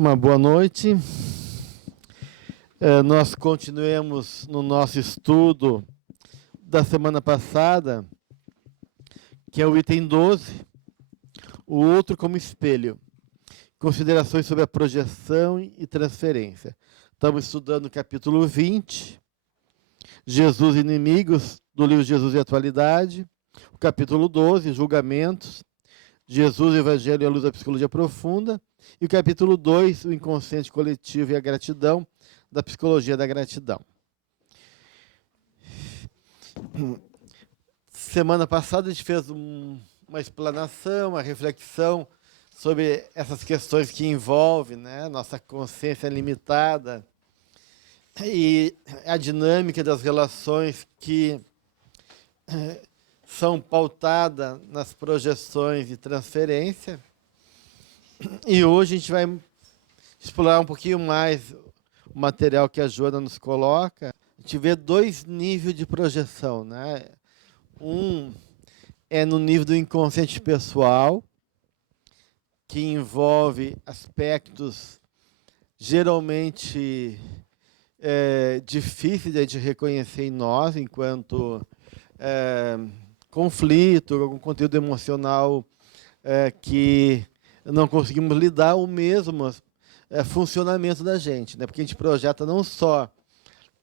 Uma boa noite. Nós continuamos no nosso estudo da semana passada, que é o item 12, o outro como espelho. Considerações sobre a projeção e transferência. Estamos estudando o capítulo 20, Jesus e Inimigos, do livro Jesus e Atualidade. O capítulo 12, Julgamentos, Jesus, o Evangelho e a Luz da Psicologia Profunda. E o capítulo 2, o Inconsciente Coletivo e a Gratidão, da Psicologia da Gratidão. Semana passada a gente fez uma explanação, uma reflexão sobre essas questões que envolvem, né, nossa consciência limitada e a dinâmica das relações que são pautadas nas projeções e transferência. E hoje a gente vai explorar um pouquinho mais o material que a Joana nos coloca. A gente vê dois níveis de projeção, né? Um é no nível do inconsciente pessoal, que envolve aspectos geralmente difíceis de a gente reconhecer em nós, enquanto conflito, algum conteúdo emocional que não conseguimos lidar, ou mesmo funcionamento da gente, né? Porque a gente projeta não só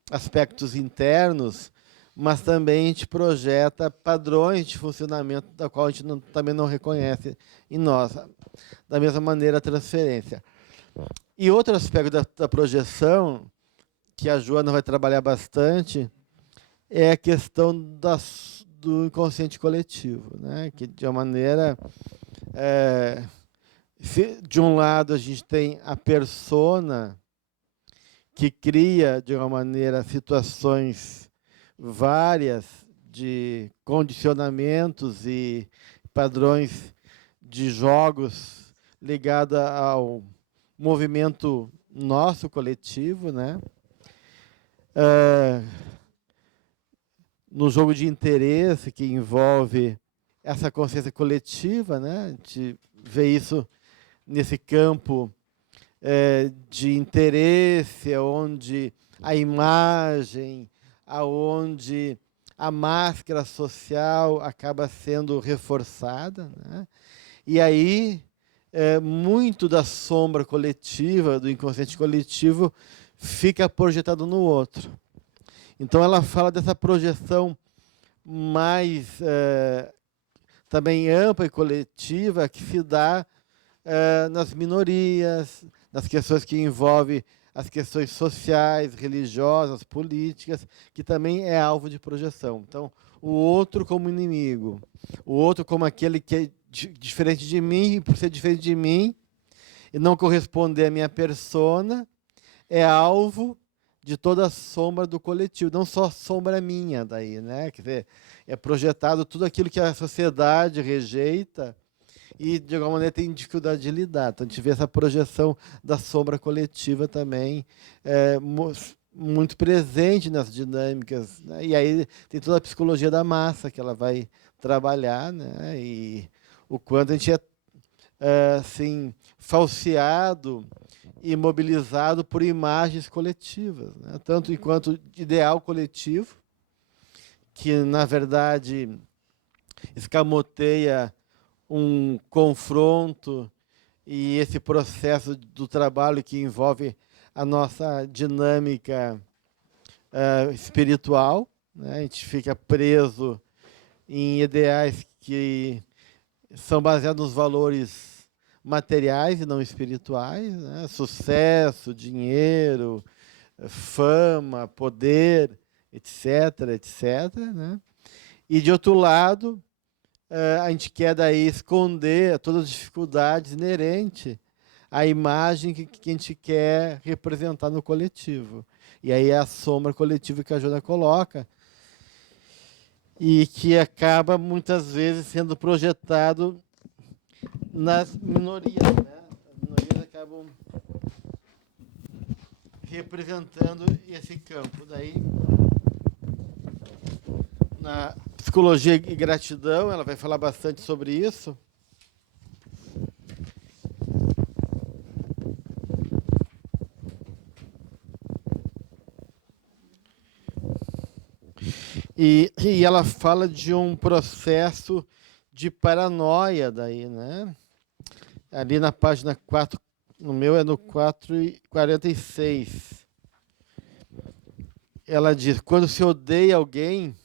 aspectos internos, mas também a gente projeta padrões de funcionamento da qual a gente também não reconhece em nós. Da mesma maneira, a transferência. E outro aspecto da projeção, que a Joana vai trabalhar bastante, é a questão do inconsciente coletivo, né? Que, de uma maneira... de um lado, a gente tem a persona, que cria, de uma maneira, situações várias de condicionamentos e padrões de jogos ligados ao movimento nosso coletivo, né? No jogo de interesse, que envolve essa consciência coletiva, né? A gente vê isso nesse campo de interesse, onde a imagem, aonde a máscara social acaba sendo reforçada, né? E aí muito da sombra coletiva, do inconsciente coletivo, fica projetado no outro. Então ela fala dessa projeção mais também ampla e coletiva, que se dá nas minorias, nas questões que envolvem as questões sociais, religiosas, políticas, que também é alvo de projeção. Então, o outro como inimigo, o outro como aquele que é diferente de mim, e por ser diferente de mim e não corresponder à minha persona, é alvo de toda a sombra do coletivo, não só sombra minha daí, né? Quer dizer, é projetado tudo aquilo que a sociedade rejeita e, de alguma maneira, tem dificuldade de lidar. Então, a gente vê essa projeção da sombra coletiva também muito presente nas dinâmicas, né? E aí tem toda a psicologia da massa que ela vai trabalhar, né? E o quanto a gente é assim, falseado e mobilizado por imagens coletivas, né? Tanto enquanto ideal coletivo, que, na verdade, escamoteia um confronto e esse processo do trabalho que envolve a nossa dinâmica espiritual, né? A gente fica preso em ideais que são baseados nos valores materiais e não espirituais, né? Sucesso, dinheiro, fama, poder, etc., etc., né? E, de outro lado, a gente quer daí esconder todas as dificuldades inerentes à imagem que a gente quer representar no coletivo. E aí é a sombra coletiva que a Joana coloca, e que acaba muitas vezes sendo projetado nas minorias, né? As minorias acabam representando esse campo. Daí, na psicologia e gratidão, ela vai falar bastante sobre isso. E ela fala de um processo de paranoia daí, né? Ali na página 4, no meu é no 446. Ela diz: quando se odeia alguém,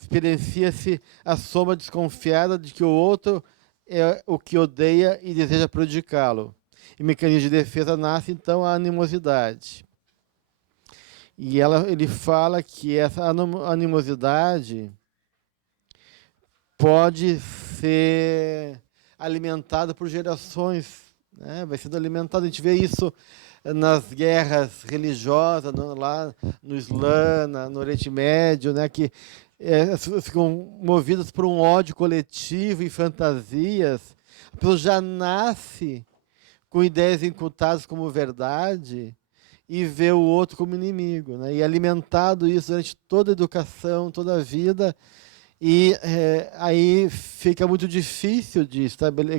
experiencia-se a soma desconfiada de que o outro é o que odeia e deseja prejudicá-lo. E mecanismo de defesa nasce, então, a animosidade. E ele fala que essa animosidade pode ser alimentada por gerações, né? Vai sendo alimentada. A gente vê isso nas guerras religiosas, lá no Islã, no Oriente Médio, né? Que ficam movidas por um ódio coletivo e fantasias. A pessoa já nasce com ideias incutadas como verdade e vê o outro como inimigo, né? E alimentado isso durante toda a educação, toda a vida, e aí fica muito difícil de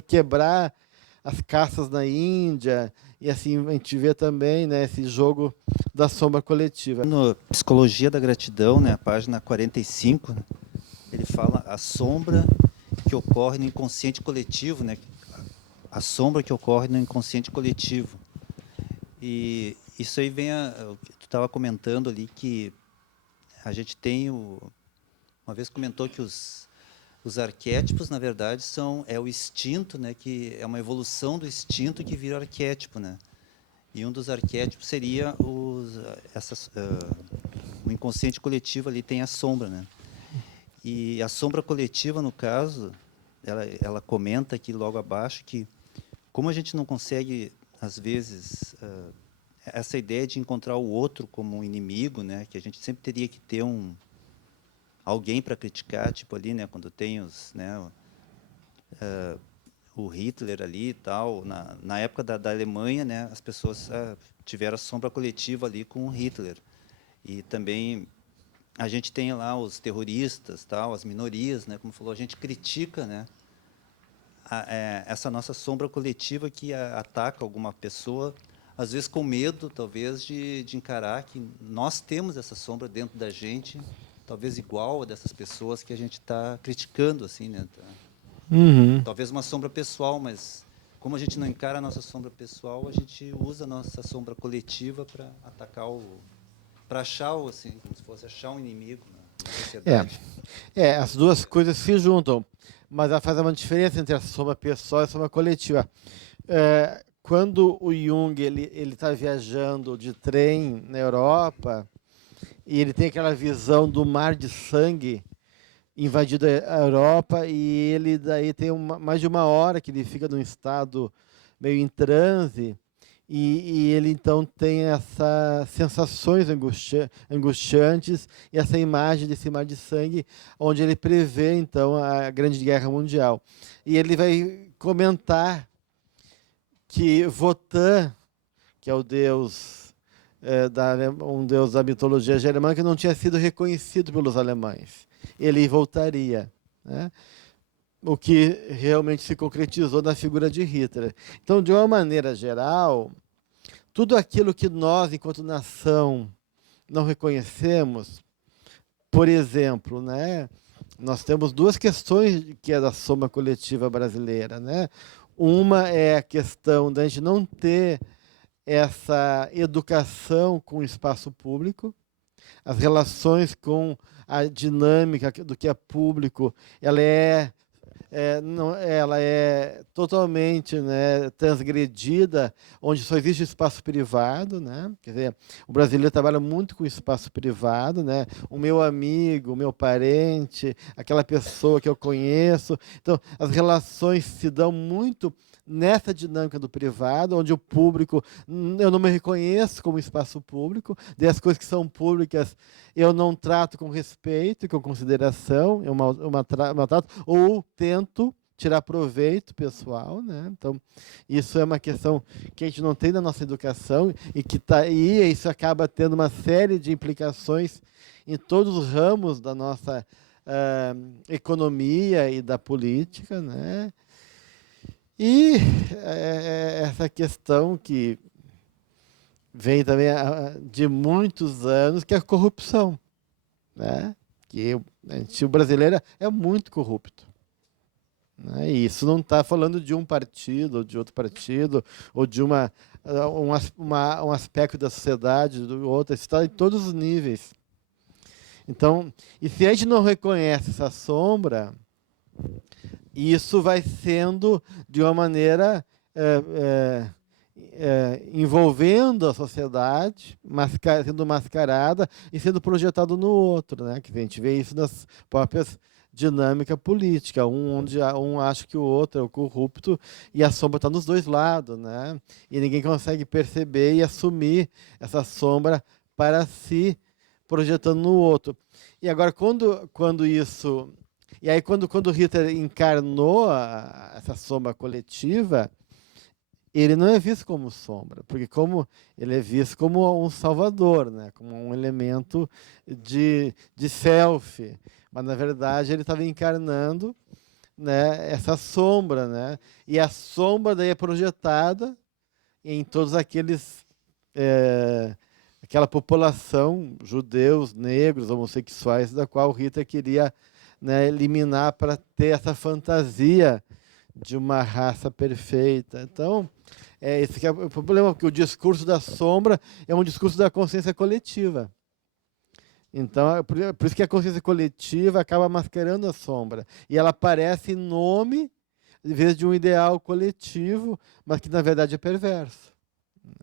quebrar as caças na Índia, e assim a gente vê também, né, esse jogo da sombra coletiva. No Psicologia da Gratidão, né, a página 45, ele fala a sombra que ocorre no inconsciente coletivo, né, a sombra que ocorre no inconsciente coletivo. E isso aí vem o que tu estava comentando ali, que a gente tem uma vez comentou que os arquétipos, na verdade, é o instinto, né, que é uma evolução do instinto que vira arquétipo, né? E um dos arquétipos seria o inconsciente coletivo, ali tem a sombra, né? E a sombra coletiva, no caso, ela comenta aqui logo abaixo que, como a gente não consegue, às vezes, essa ideia de encontrar o outro como um inimigo, né, que a gente sempre teria que ter alguém para criticar, tipo ali, né, quando tem o Hitler ali e tal, na época da Alemanha, né, as pessoas tiveram a sombra coletiva ali com o Hitler. E também a gente tem lá os terroristas, tal, as minorias, né, como falou, a gente critica, né, essa nossa sombra coletiva que ataca alguma pessoa, às vezes com medo, talvez, de encarar que nós temos essa sombra dentro da gente, talvez igual a dessas pessoas que a gente está criticando, assim, né? Uhum. Talvez uma sombra pessoal, mas como a gente não encara a nossa sombra pessoal, a gente usa a nossa sombra coletiva para atacar para achar, assim, como se fosse achar um inimigo na sociedade. As duas coisas se juntam, mas ela faz uma diferença entre a soma pessoal e a soma coletiva. Quando o Jung ele está viajando de trem na Europa e ele tem aquela visão do mar de sangue invadindo a Europa, e ele daí tem mais de uma hora que ele fica num estado meio em transe, e ele então tem essas sensações angustiantes e essa imagem desse mar de sangue, onde ele prevê então a Grande Guerra Mundial. E ele vai comentar que Wotan, que é o deus um deus da mitologia germânica, não tinha sido reconhecido pelos alemães. Ele voltaria, né? O que realmente se concretizou na figura de Hitler. Então, de uma maneira geral, tudo aquilo que nós, enquanto nação, não reconhecemos, por exemplo, né, nós temos duas questões que é da soma coletiva brasileira, né? Uma é a questão da gente não ter essa educação com o espaço público, as relações com a dinâmica do que é público, ela é totalmente, né, transgredida, onde só existe espaço privado, né? Quer dizer, o brasileiro trabalha muito com espaço privado, né? O meu amigo, o meu parente, aquela pessoa que eu conheço. Então, as relações se dão muito nessa dinâmica do privado, onde o público, eu não me reconheço como espaço público, e as coisas que são públicas eu não trato com respeito e com consideração, eu maltrato, ou tento tirar proveito pessoal, né? Então, isso é uma questão que a gente não tem na nossa educação e que tá aí, isso acaba tendo uma série de implicações em todos os ramos da nossa economia e da política, né? E essa questão que vem também de muitos anos, que é a corrupção, né? porque o brasileiro é muito corrupto. Né? E isso não está falando de um partido, ou de outro partido, ou de um aspecto da sociedade, do outro, isso está em todos os níveis. Então, e se a gente não reconhece essa sombra, isso vai sendo de uma maneira envolvendo a sociedade, sendo mascarada e sendo projetado no outro, né? Que a gente vê isso nas próprias dinâmicas políticas, onde um acha que o outro é o corrupto e a sombra está nos dois lados, né? E ninguém consegue perceber e assumir essa sombra para si, projetando no outro. E agora, quando isso... E aí, quando Hitler encarnou essa sombra coletiva, ele não é visto como sombra, porque ele é visto como um salvador, né? Como um elemento de self. Mas, na verdade, ele estava encarnando, né, essa sombra. Né? E a sombra daí é projetada em todos aquela população, judeus, negros, homossexuais, da qual Hitler queria, né, eliminar para ter essa fantasia de uma raça perfeita. Então, esse que é o problema, porque o discurso da sombra é um discurso da consciência coletiva. Então, por isso que a consciência coletiva acaba mascarando a sombra. E ela aparece em nome, em vez de um ideal coletivo, mas que, na verdade, é perverso.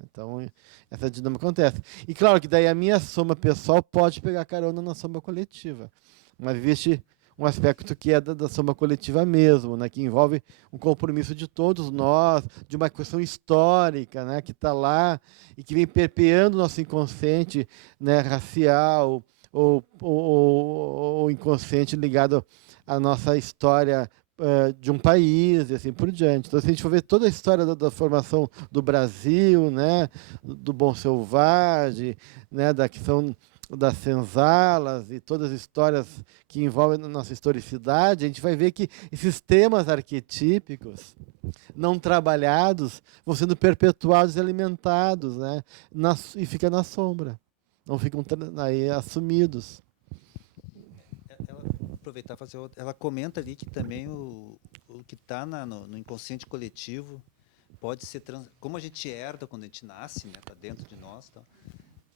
Então, essa dinâmica acontece. E, claro, que daí a minha sombra pessoal pode pegar carona na sombra coletiva. Mas existe um aspecto que é da sombra coletiva mesmo, né, que envolve um compromisso de todos nós, de uma questão histórica, né, que está lá e que vem perpeando o nosso inconsciente, né, racial ou inconsciente ligado à nossa história de um país e assim por diante. Então, se a gente for ver toda a história da formação do Brasil, né, do Bom Selvagem, né, da questão das senzalas e todas as histórias que envolvem a nossa historicidade, a gente vai ver que esses temas arquetípicos não trabalhados vão sendo perpetuados e alimentados, né, e fica na sombra, não ficam aí assumidos. Aproveitar e fazer outra. Ela comenta ali que também o que está no inconsciente coletivo pode ser como a gente herda quando a gente nasce, né, está dentro de nós, então,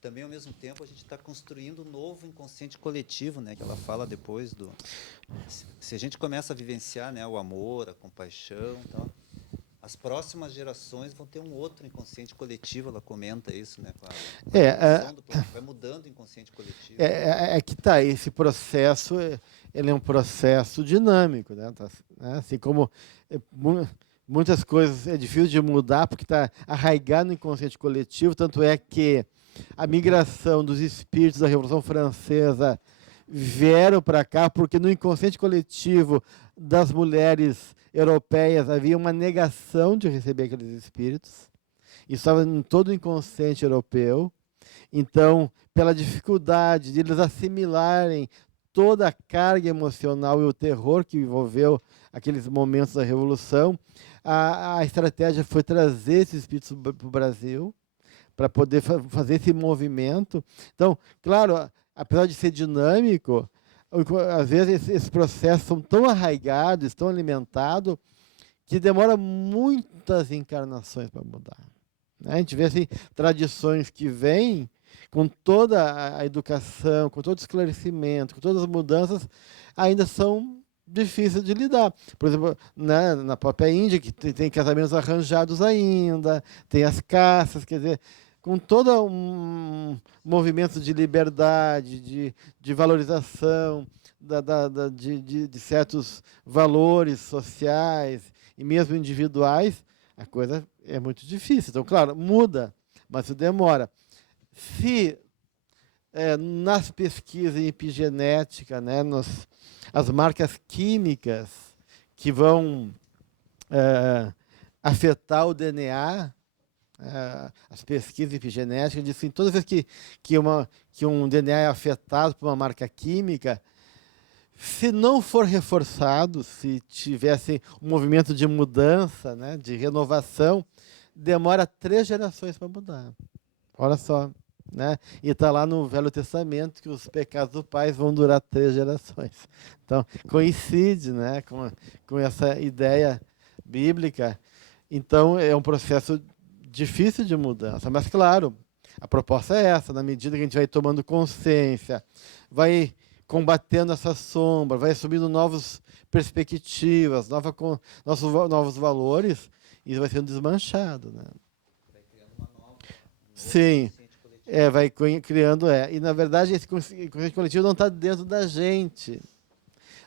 também ao mesmo tempo a gente está construindo um novo inconsciente coletivo, né, que ela fala depois se a gente começa a vivenciar, né, o amor, a compaixão, então, as próximas gerações vão ter um outro inconsciente coletivo. Ela comenta isso, né, vai mudando o inconsciente coletivo. Que tá, esse processo, ele é um processo dinâmico, né? Assim como muitas coisas é difícil de mudar porque está arraigado no inconsciente coletivo, tanto é que a migração dos espíritos da Revolução Francesa vieram para cá porque no inconsciente coletivo das mulheres europeias havia uma negação de receber aqueles espíritos. Isso estava em todo o inconsciente europeu. Então, pela dificuldade de eles assimilarem toda a carga emocional e o terror que envolveu aqueles momentos da Revolução, a estratégia foi trazer esses espíritos para o Brasil, para poder fazer esse movimento. Então, claro, apesar de ser dinâmico, às vezes esses processos são tão arraigados, tão alimentados, que demora muitas encarnações para mudar. A gente vê assim, tradições que vêm com toda a educação, com todo o esclarecimento, com todas as mudanças, ainda são difíceis de lidar. Por exemplo, na própria Índia, que tem casamentos arranjados ainda, tem as caças, quer dizer, com todo um movimento de liberdade, de valorização de certos valores sociais e mesmo individuais, a coisa é muito difícil. Então, claro, muda, mas isso demora. Se nas pesquisas em epigenética, né, as marcas químicas que vão afetar o DNA, as pesquisas epigenéticas dizem que toda vez que um DNA é afetado por uma marca química, se não for reforçado, se tivesse um movimento de mudança, né, de renovação, demora 3 gerações para mudar. Olha só. né? E está lá no Velho Testamento que os pecados do pai vão durar 3 gerações. Então, coincide, né, com essa ideia bíblica. Então, é um processo difícil de mudança. Mas, claro, a proposta é essa, na medida que a gente vai tomando consciência, vai combatendo essa sombra, vai assumindo novas perspectivas, novos valores, isso vai sendo desmanchado, né? Sim, vai criando, e na verdade esse inconsciente coletivo não está dentro da gente.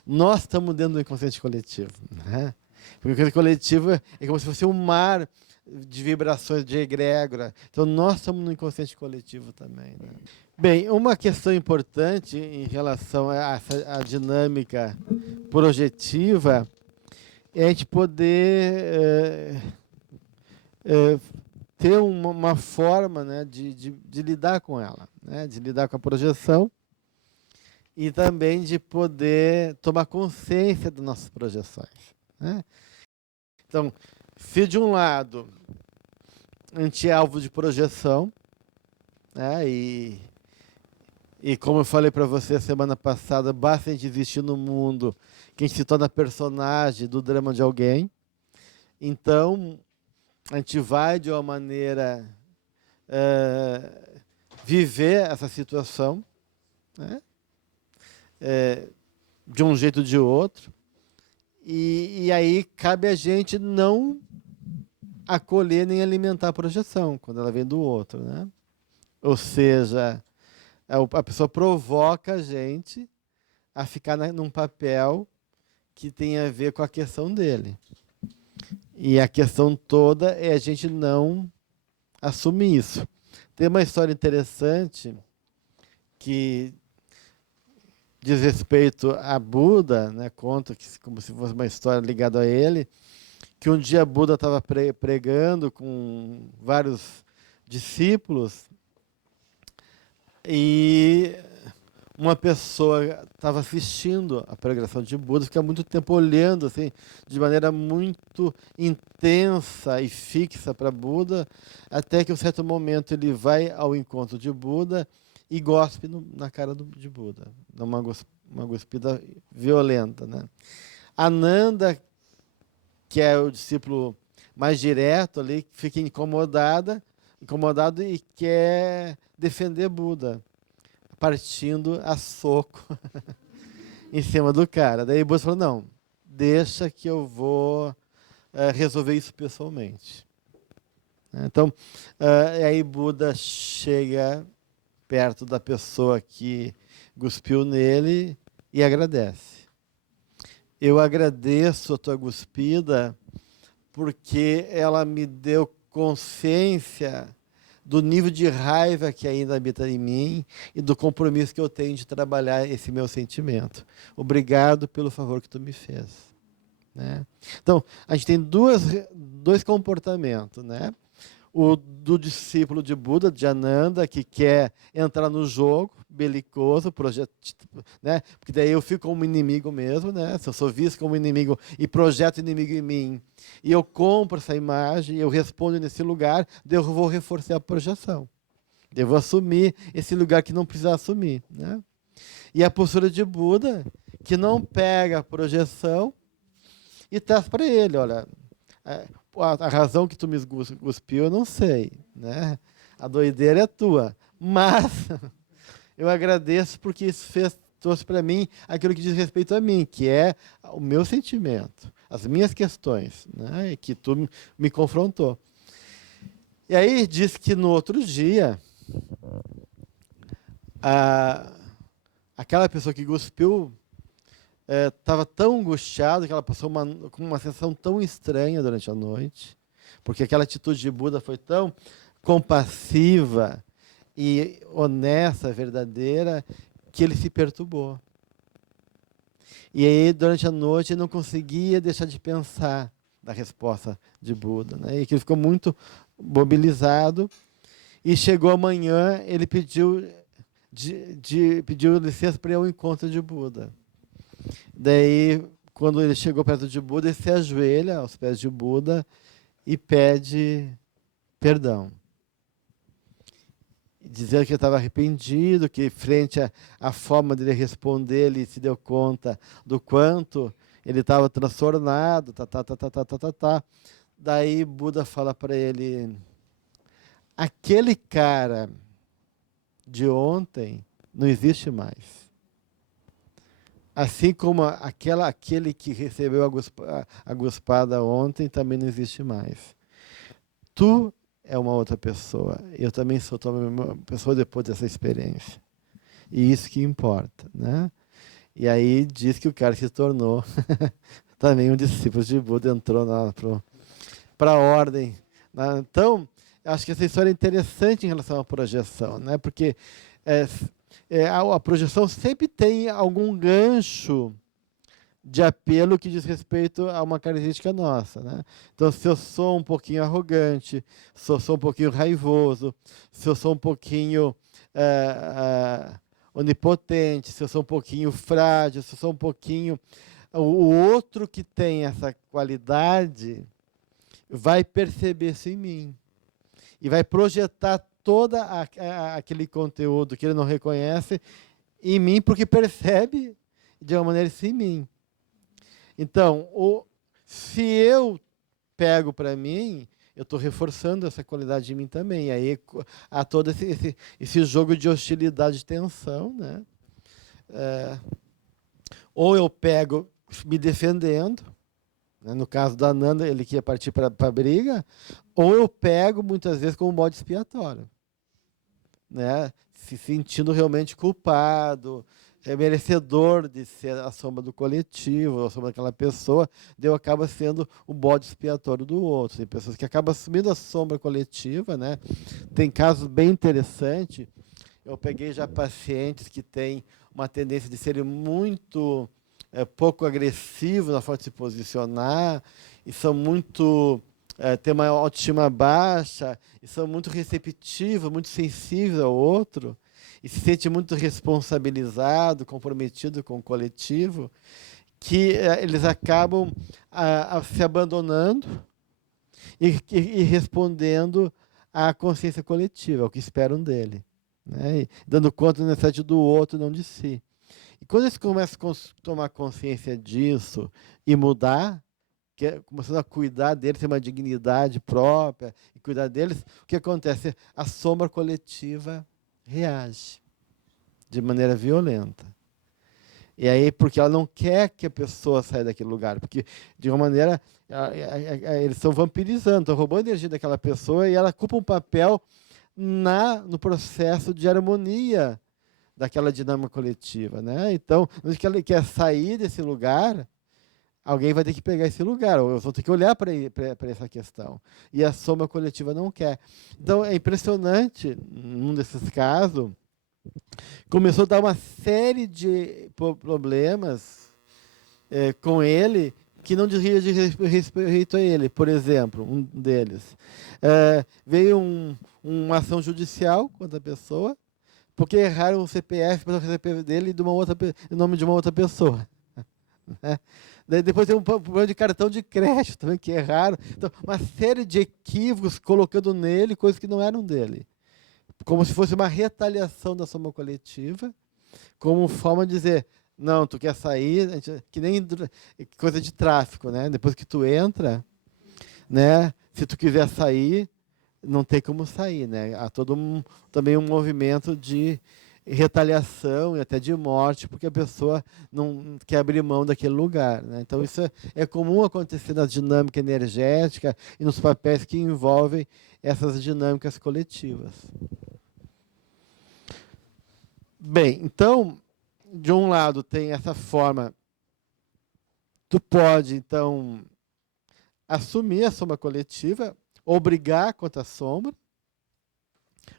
Nós estamos dentro do inconsciente coletivo, né? Porque o inconsciente coletivo é como se fosse um mar de vibrações de egrégora. Então nós estamos no inconsciente coletivo também, né? Bem, uma questão importante em relação a essa dinâmica projetiva é a gente poder ter uma forma, né, de lidar com ela, né, de lidar com a projeção e também de poder tomar consciência das nossas projeções, né? Então, se de um lado a gente é alvo de projeção, né, e como eu falei para você semana passada, basta a gente existir no mundo que a gente se torna personagem do drama de alguém. Então, a gente vai, de uma maneira, viver essa situação, né? De um jeito ou de outro. E aí cabe a gente não acolher nem alimentar a projeção, quando ela vem do outro, né? Ou seja, a pessoa provoca a gente a ficar num papel que tem a ver com a questão dele. E a questão toda é a gente não assumir isso. Tem uma história interessante que diz respeito a Buda, né? Conta que, como se fosse uma história ligada a ele, que um dia Buda estava pregando com vários discípulos e uma pessoa estava assistindo a pregação de Buda, fica muito tempo olhando assim, de maneira muito intensa e fixa para Buda, até que em um certo momento ele vai ao encontro de Buda e gospe na cara de Buda, uma guspida violenta, né? Ananda, que é o discípulo mais direto ali, fica incomodado e quer defender Buda, partindo a soco em cima do cara. Daí Buda falou, não, deixa que eu vou resolver isso pessoalmente. Então, aí Buda chega perto da pessoa que cuspiu nele e agradece. Eu agradeço a tua cuspida porque ela me deu consciência do nível de raiva que ainda habita em mim e do compromisso que eu tenho de trabalhar esse meu sentimento. Obrigado pelo favor que tu me fez, né? Então, a gente tem dois comportamentos, né? O do discípulo de Buda, de Ananda, que quer entrar no jogo belicoso, né? Porque daí eu fico como inimigo mesmo, né? Se eu sou visto como inimigo e projeto inimigo em mim, e eu compro essa imagem, eu respondo nesse lugar, daí eu vou reforçar a projeção. Eu vou assumir esse lugar que não precisa assumir, né? E a postura de Buda, que não pega a projeção e traz para ele, olha, a razão que tu me cuspiu, eu não sei, né? A doideira é tua. Mas eu agradeço porque isso trouxe para mim aquilo que diz respeito a mim, que é o meu sentimento, as minhas questões, né? E que tu me confrontou. E aí diz que no outro dia, aquela pessoa que cuspiu estava tão angustiado que ela passou com uma sensação tão estranha durante a noite, porque aquela atitude de Buda foi tão compassiva e honesta, verdadeira, que ele se perturbou. E aí, durante a noite, ele não conseguia deixar de pensar na resposta de Buda, né? E que ele ficou muito mobilizado. E chegou amanhã, ele pediu licença para ir ao encontro de Buda. Daí, quando ele chegou perto de Buda, ele se ajoelha aos pés de Buda e pede perdão. dizendo que ele estava arrependido, que frente à forma dele responder, ele se deu conta do quanto ele estava transtornado, tá. Daí Buda fala para ele, aquele cara de ontem não existe mais. Assim como aquele que recebeu a guspada ontem também não existe mais. Tu é uma outra pessoa. Eu também sou uma pessoa depois dessa experiência. E isso que importa, né? E aí diz que o cara se tornou também um discípulo de Buda, entrou para a ordem. Né? Então, acho que essa história é interessante em relação à projeção, né? Porque a projeção sempre tem algum gancho de apelo que diz respeito a uma característica nossa, né? Então, se eu sou um pouquinho arrogante, se eu sou um pouquinho raivoso, se eu sou um pouquinho onipotente, se eu sou um pouquinho frágil, se eu sou um pouquinho... O outro que tem essa qualidade vai perceber isso em mim e vai projetar todo aquele conteúdo que ele não reconhece em mim, porque percebe de uma maneira isso em mim. Então, se eu pego para mim, eu estou reforçando essa qualidade em mim também. Aí há todo esse jogo de hostilidade e tensão, né? Ou eu pego me defendendo, né? No caso da Nanda, ele que ia partir para a briga, ou eu pego muitas vezes como modo expiatório, né? Se sentindo realmente culpado, merecedor de ser a sombra do coletivo, a sombra daquela pessoa, daí eu acabo sendo o bode expiatório do outro. Tem pessoas que acabam assumindo a sombra coletiva, né? Tem casos bem interessantes. Eu peguei já pacientes que têm uma tendência de serem muito pouco agressivos na forma de se posicionar, e são muito... têm uma autoestima baixa, e são muito receptivos, muito sensíveis ao outro, e se sente muito responsabilizado, comprometido com o coletivo, que eles acabam se abandonando e respondendo à consciência coletiva, ao que esperam dele, né? E dando conta da necessidade do outro, não de si. E quando eles começam a tomar consciência disso e mudar, começando a cuidar deles, ter uma dignidade própria e cuidar deles, o que acontece? A sombra coletiva reage de maneira violenta. E aí, porque ela não quer que a pessoa saia daquele lugar, porque, de uma maneira, eles estão vampirizando, estão roubando a energia daquela pessoa e ela ocupa um papel no processo de harmonia daquela dinâmica coletiva, né? Então, se ela quer sair desse lugar, alguém vai ter que pegar esse lugar, ou eu vou ter que olhar para essa questão. E a sombra coletiva não quer. Então, é impressionante, num desses casos, começou a dar uma série de problemas com ele que não dizia de respeito a ele. Por exemplo, um deles. Veio uma ação judicial contra a pessoa, porque erraram o CPF para o CPF dele em nome de uma outra pessoa. Né? Daí depois tem um problema de cartão de crédito também, que erraram. Então, uma série de equívocos colocando nele coisas que não eram dele. Como se fosse uma retaliação da soma coletiva, como forma de dizer, não, tu quer sair, que nem coisa de tráfico, né? Depois que tu entra, né? Se tu quiser sair, não tem como sair, né? Há também um movimento de retaliação e até de morte, porque a pessoa não quer abrir mão daquele lugar, né? Então isso é comum acontecer na dinâmica energética e nos papéis que envolvem essas dinâmicas coletivas. Bem, então, de um lado tem essa forma, tu pode, então, assumir a sombra coletiva, obrigar contra a sombra,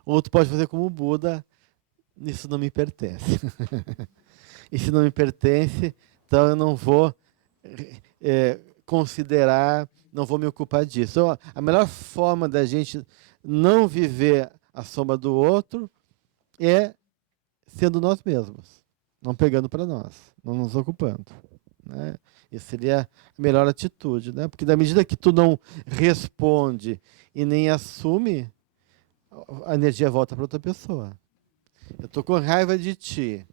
ou tu pode fazer como o Buda, isso não me pertence. Isso não me pertence, então eu não vou considerar, não vou me ocupar disso. Então, a melhor forma da gente não viver a sombra do outro é sendo nós mesmos, não pegando para nós, não nos ocupando, né? Isso seria a melhor atitude, né? Porque da medida que tu não responde e nem assume, a energia volta para outra pessoa. Eu estou com raiva de ti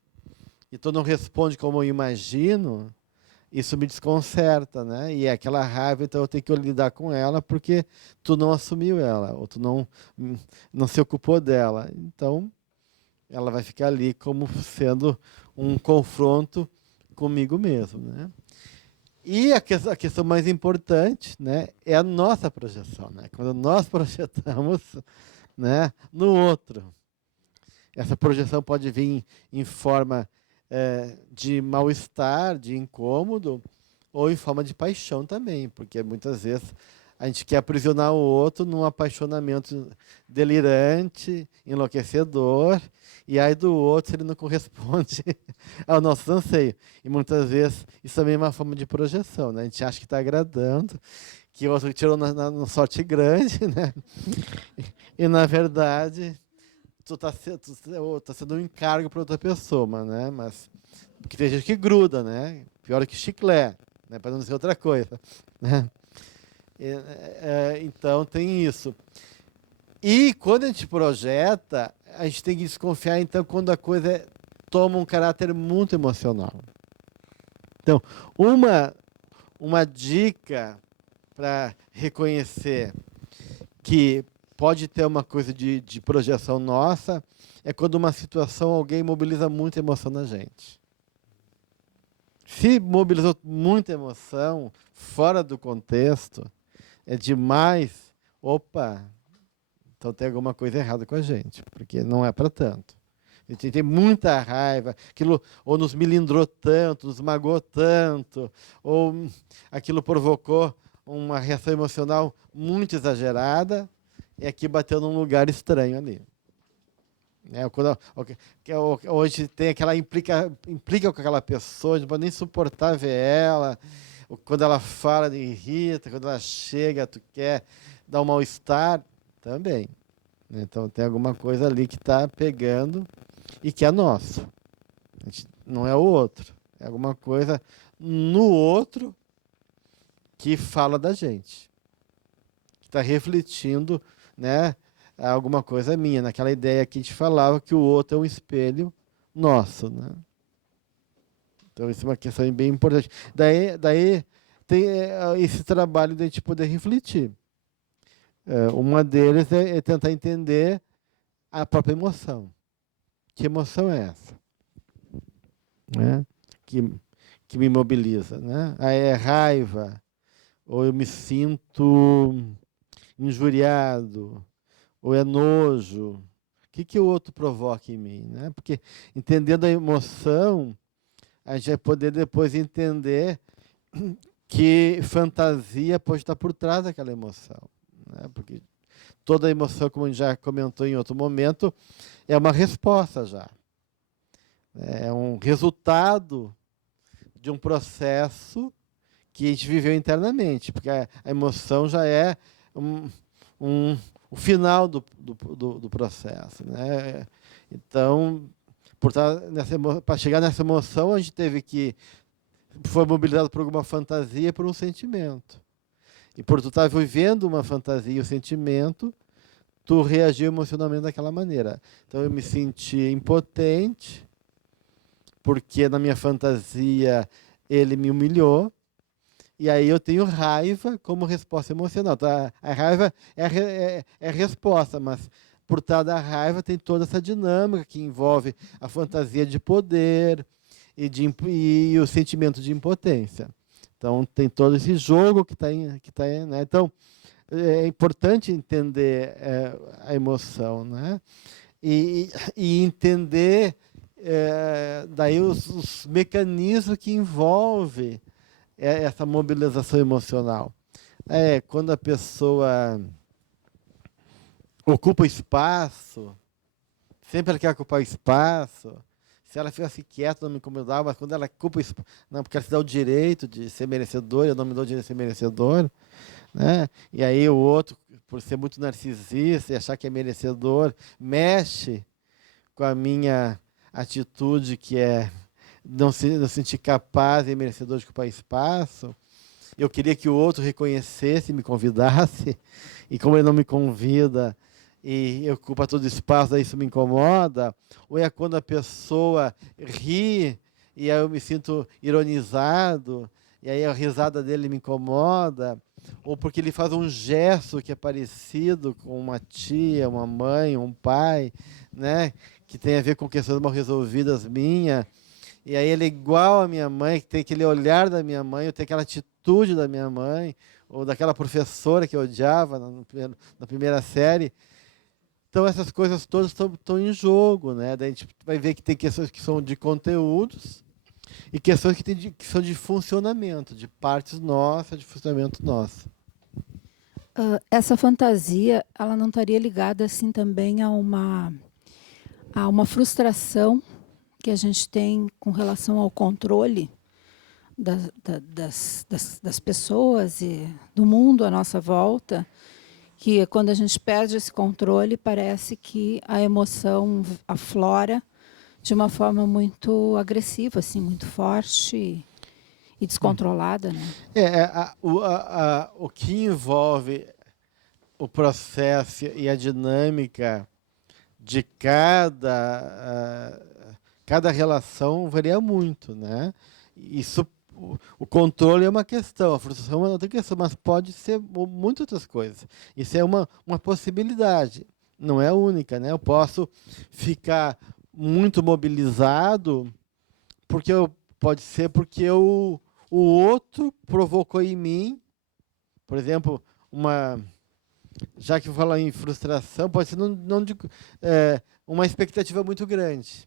e tu não responde como eu imagino, isso me desconcerta, né? E é aquela raiva, então eu tenho que lidar com ela porque tu não assumiu ela, ou tu não se ocupou dela. Então, ela vai ficar ali como sendo um confronto comigo mesmo, né? E a questão mais importante, né, é a nossa projeção, né? Quando nós projetamos, né, no outro. Essa projeção pode vir em forma de mal-estar, de incômodo, ou em forma de paixão também, porque muitas vezes a gente quer aprisionar o outro num apaixonamento delirante, enlouquecedor, e aí do outro se ele não corresponde ao nosso anseio. E muitas vezes isso também é uma forma de projeção, né? A gente acha que está agradando, que o outro tirou na sorte grande, né? E na verdade tu tá sendo um encargo para outra pessoa, né? Mas porque tem gente que gruda, né? Pior que chiclete, né? Para não dizer outra coisa, né? Então tem isso. E quando a gente projeta, a gente tem que desconfiar então quando a coisa toma um caráter muito emocional. Então, uma dica para reconhecer que pode ter uma coisa de projeção nossa é quando uma situação, alguém mobiliza muita emoção na gente. Se mobilizou muita emoção fora do contexto, é demais, opa, então tem alguma coisa errada com a gente, porque não é para tanto. A gente tem muita raiva, aquilo ou nos milindrou tanto, nos magoou tanto, ou aquilo provocou uma reação emocional muito exagerada, e aqui bateu num lugar estranho ali. Hoje tem aquela implica com aquela pessoa, não pode nem suportar ver ela, quando ela fala, irrita, quando ela chega, tu quer dar um mal-estar, também. Então tem alguma coisa ali que está pegando e que é nosso. Não é o outro. É alguma coisa no outro que fala da gente. Que está refletindo, né, alguma coisa minha. Naquela ideia que a gente falava que o outro é um espelho nosso, né? Então isso é uma questão bem importante. Daí tem esse trabalho de a gente poder refletir. Uma deles é tentar entender a própria emoção. Que emoção é essa? Né? Que me mobiliza, né? É raiva, ou eu me sinto injuriado, ou é nojo. O que o outro provoca em mim, né? Porque entendendo a emoção, a gente vai poder depois entender que fantasia pode estar por trás daquela emoção, né? Porque toda emoção, como a gente já comentou em outro momento, é uma resposta já. É um resultado de um processo que a gente viveu internamente, porque a emoção já é o final do processo, né? Então, para chegar nessa emoção, a gente teve que foi mobilizado por alguma fantasia e por um sentimento. E por tu estar vivendo uma fantasia e um sentimento, tu reagiu emocionalmente daquela maneira. Então eu me senti impotente, porque na minha fantasia ele me humilhou, e aí eu tenho raiva como resposta emocional. Tá? A raiva é resposta, mas por trás da raiva tem toda essa dinâmica que envolve a fantasia de poder e o sentimento de impotência. Então tem todo esse jogo que está aí, né? Então é importante entender a emoção, né? E entender daí os mecanismos que envolvem essa mobilização emocional. Quando a pessoa ocupa espaço, sempre ela quer ocupar espaço. Se ela ficasse quieta, não me incomodava, mas quando ela ocupa espaço, não, porque ela se dá o direito de ser merecedor, eu não me dou o direito de ser merecedor, né? E aí o outro, por ser muito narcisista e achar que é merecedor, mexe com a minha atitude, que é não sentir capaz e merecedor de ocupar espaço. Eu queria que o outro reconhecesse, me convidasse, e como ele não me convida, e ocupa todo o espaço, daí isso me incomoda, ou é quando a pessoa ri e aí eu me sinto ironizado, e aí a risada dele me incomoda, ou porque ele faz um gesto que é parecido com uma tia, uma mãe, um pai, né, que tem a ver com questões mal resolvidas minhas, e aí ele é igual à minha mãe, que tem aquele olhar da minha mãe, ou tem aquela atitude da minha mãe, ou daquela professora que eu odiava na primeira série. Então essas coisas todas estão em jogo, né? Daí a gente vai ver que tem questões que são de conteúdos e questões que são de funcionamento, de partes nossas, de funcionamento nosso. Essa fantasia, ela não estaria ligada assim também a uma frustração que a gente tem com relação ao controle das pessoas e do mundo à nossa volta, que quando a gente perde esse controle, parece que a emoção aflora de uma forma muito agressiva, assim, muito forte e descontrolada, né? O que envolve o processo e a dinâmica de cada relação varia muito, né? Isso, o controle é uma questão, a frustração é outra questão, mas pode ser muitas outras coisas. Isso é uma possibilidade, não é única, né? Eu posso ficar muito mobilizado pode ser porque o outro provocou em mim, por exemplo, já que eu falo em frustração, pode ser uma expectativa muito grande.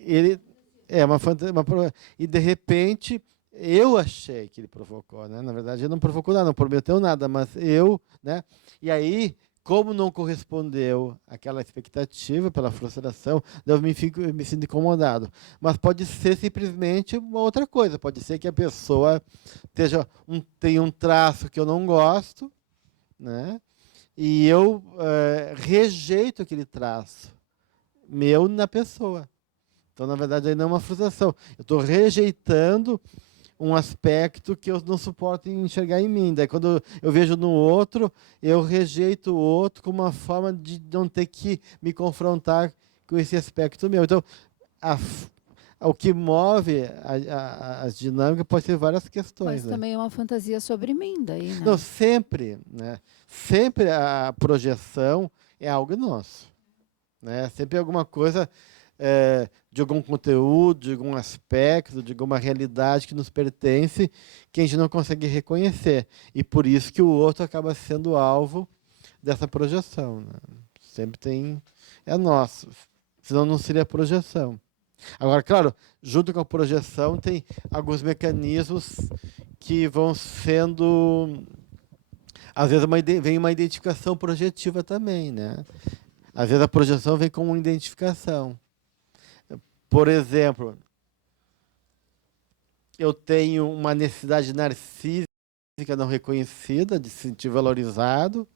Ele é uma fantasia, e de repente eu achei que ele provocou, né? Na verdade, ele não provocou nada, não prometeu nada, mas eu, né? E aí, como não correspondeu àquela expectativa pela frustração, eu me sinto incomodado. Mas pode ser simplesmente uma outra coisa. Pode ser que a pessoa tenha um traço que eu não gosto, né? E eu rejeito aquele traço meu na pessoa. Então, na verdade, aí não é uma frustração. Eu estou rejeitando um aspecto que eu não suporto enxergar em mim. Daí, quando eu vejo no outro, eu rejeito o outro como uma forma de não ter que me confrontar com esse aspecto meu. Então, o que move as dinâmicas pode ser várias questões. Mas né? também é uma fantasia sobre mim, daí, né? Não, sempre, né? Sempre a projeção é algo nosso. Né? Sempre alguma coisa de algum conteúdo, de algum aspecto, de alguma realidade que nos pertence, que a gente não consegue reconhecer. E por isso que o outro acaba sendo alvo dessa projeção. Né? Sempre é nosso, senão não seria projeção. Agora, claro, junto com a projeção tem alguns mecanismos que vão sendo... Às vezes vem uma identificação projetiva também, né? Às vezes a projeção vem com uma identificação. Por exemplo, eu tenho uma necessidade narcísica não reconhecida, de se sentir valorizado.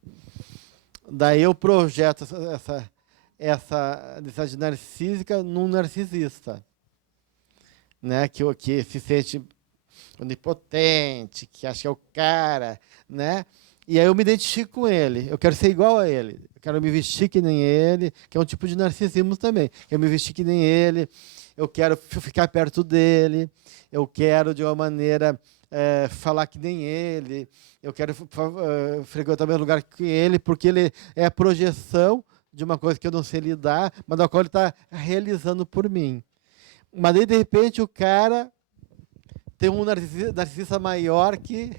Daí eu projeto essa necessidade narcísica num narcisista, né? Que se sente onipotente, que acha que é o cara, né? E aí eu me identifico com ele, eu quero ser igual a ele, eu quero me vestir que nem ele, que é um tipo de narcisismo também. Eu me vestir que nem ele, eu quero ficar perto dele, eu quero de uma maneira falar que nem ele, eu quero frequentar o mesmo lugar que ele, porque ele é a projeção de uma coisa que eu não sei lidar, mas da qual ele está realizando por mim. Mas daí, de repente, o cara tem um narcisista maior que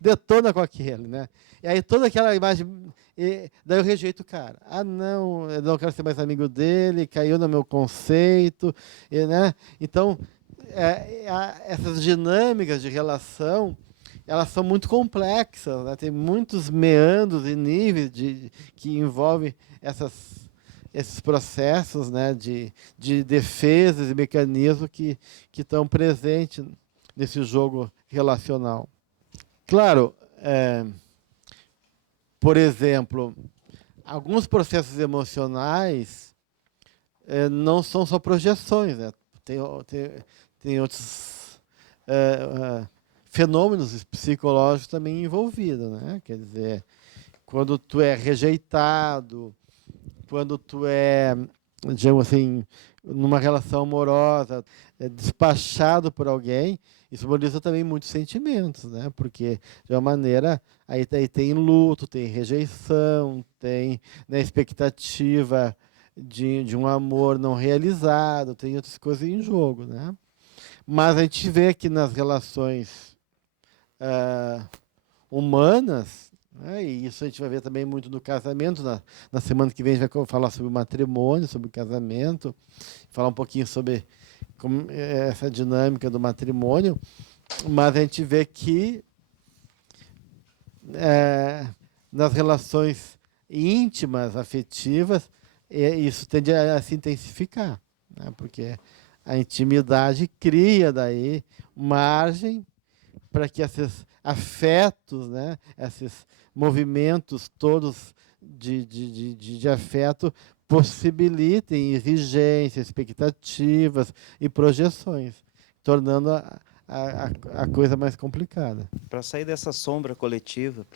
detona com aquele, né? E aí toda aquela imagem, daí eu rejeito o cara. Ah, não, eu não quero ser mais amigo dele, caiu no meu conceito, né? Então, essas dinâmicas de relação, elas são muito complexas, né? Tem muitos meandros e níveis que envolvem esses processos, né? de defesas e mecanismos que estão presentes nesse jogo relacional. Claro, por exemplo, alguns processos emocionais não são só projeções, né? Tem outros fenômenos psicológicos também envolvidos, né? Quer dizer, quando tu é rejeitado, quando tu é, digamos assim, numa relação amorosa, é despachado por alguém, isso simboliza também muitos sentimentos, né? Porque, de uma maneira, aí tem luto, tem rejeição, tem, né, expectativa de um amor não realizado, tem outras coisas em jogo, né? Mas a gente vê que nas relações humanas, né, e isso a gente vai ver também muito no casamento, na semana que vem a gente vai falar sobre o matrimônio, sobre o casamento, falar um pouquinho sobre como essa dinâmica do matrimônio, mas a gente vê que nas relações íntimas, afetivas, isso tende a se intensificar, né? Porque a intimidade cria daí margem para que esses afetos, né, esses movimentos todos de afeto possibilitem exigências, expectativas e projeções, tornando a coisa mais complicada. Para sair dessa sombra coletiva,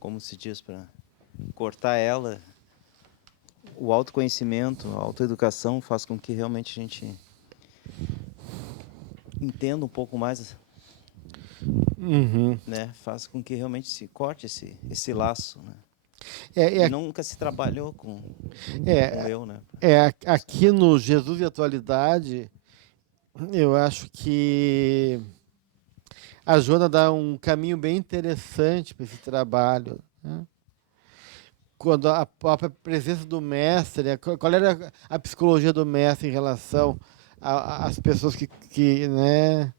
como se diz, para cortar ela, o autoconhecimento, a autoeducação faz com que realmente a gente entenda um pouco mais, né? Faz com que realmente se corte esse laço, né? E nunca se trabalhou com eu, né? Aqui no Jesus e Atualidade, eu acho que a Joana dá um caminho bem interessante para esse trabalho, né? Quando a própria presença do mestre, qual era a psicologia do mestre em relação às pessoas que né,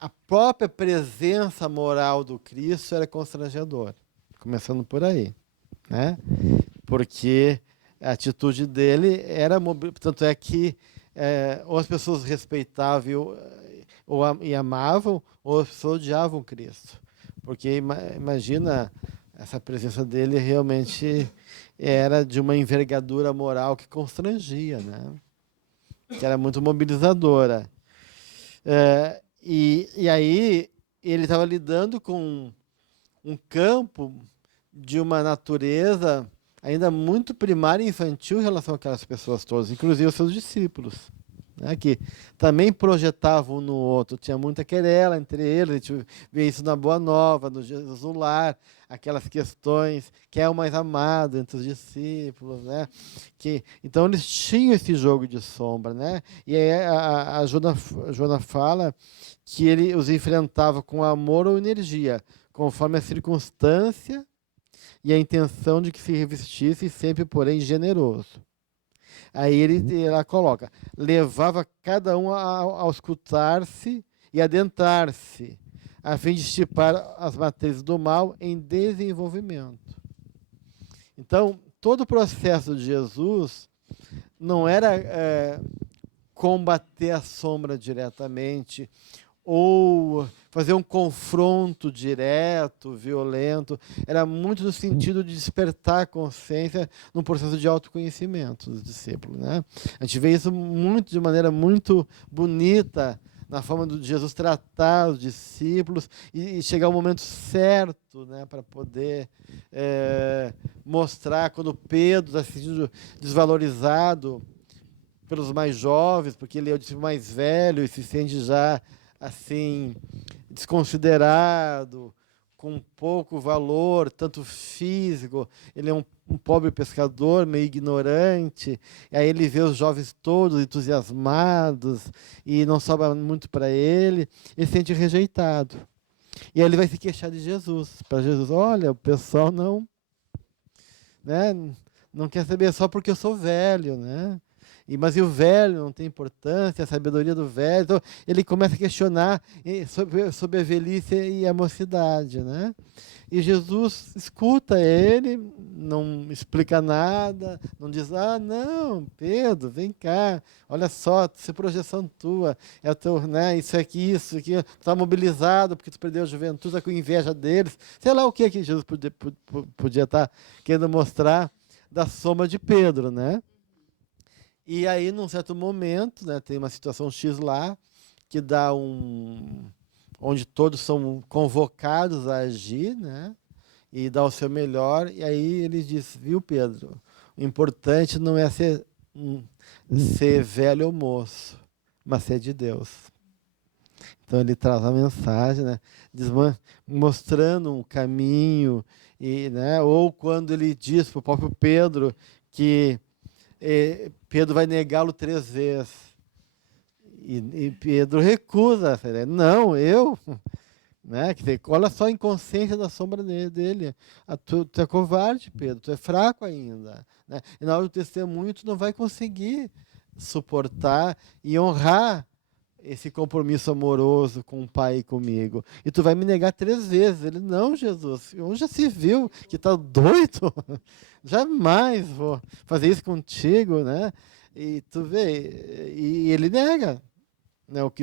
a própria presença moral do Cristo era constrangedora, começando por aí, né? Porque a atitude dele era, tanto é que ou as pessoas respeitavam e amavam, ou as pessoas odiavam Cristo. Porque imagina, essa presença dele realmente era de uma envergadura moral que constrangia, né? Que era muito mobilizadora. E aí ele estava lidando com um campo de uma natureza ainda muito primária e infantil em relação àquelas pessoas todas, inclusive os seus discípulos, né, que também projetavam um no outro. Tinha muita querela entre eles, a gente vê isso na Boa Nova, no Jesus no Lar, aquelas questões, quem é o mais amado entre os discípulos, né? Então eles tinham esse jogo de sombra, né? E aí a Joana fala que ele os enfrentava com amor ou energia, conforme a circunstância e a intenção de que se revestisse, sempre, porém, generoso. Aí ela coloca, levava cada um a escutar-se e adentrar-se, a fim de estipar as matrizes do mal em desenvolvimento. Então, todo o processo de Jesus não era combater a sombra diretamente, ou fazer um confronto direto, violento. Era muito no sentido de despertar a consciência num processo de autoconhecimento dos discípulos, né? A gente vê isso muito, de maneira muito bonita na forma de Jesus tratar os discípulos e chegar o momento certo, né, para poder mostrar quando Pedro está se sentindo desvalorizado pelos mais jovens, porque ele é o discípulo mais velho e se sente já assim desconsiderado, com pouco valor, tanto físico. Ele é um pobre pescador, meio ignorante, e aí ele vê os jovens todos entusiasmados e não sobra muito para ele, ele se sente rejeitado. E aí ele vai se queixar de Jesus, para Jesus: olha, o pessoal não quer saber, só porque eu sou velho, né? Mas e o velho não tem importância, a sabedoria do velho. Então, ele começa a questionar sobre a velhice e a mocidade, né? E Jesus escuta ele, não explica nada, não diz: ah, não, Pedro, vem cá, olha só, isso é projeção tua, é o teu, né, isso aqui, tu está mobilizado porque tu perdeu a juventude, está com inveja deles. Sei lá o que Jesus podia estar querendo mostrar da soma de Pedro, né? E aí, num certo momento, né, tem uma situação X lá, que dá um onde todos são convocados a agir, né? E dar o seu melhor. E aí ele diz, viu, Pedro, o importante não é ser velho ou moço, mas ser de Deus. Então ele traz a mensagem, né? Mostrando um caminho, e, né? Ou quando ele diz para o próprio Pedro que Pedro vai negá-lo 3 vezes. E Pedro recusa essa ideia. Não, eu... Né? Quer dizer, olha só a inconsciência da sombra dele. Tu é covarde, Pedro, tu é fraco ainda. Né? E na hora do testemunho tu não vai conseguir suportar e honrar esse compromisso amoroso com o Pai e comigo. E tu vai me negar 3 vezes. Ele, não, Jesus, onde já se viu que tá doido? Jamais vou fazer isso contigo, né? E tu vê, e ele nega. Né, o que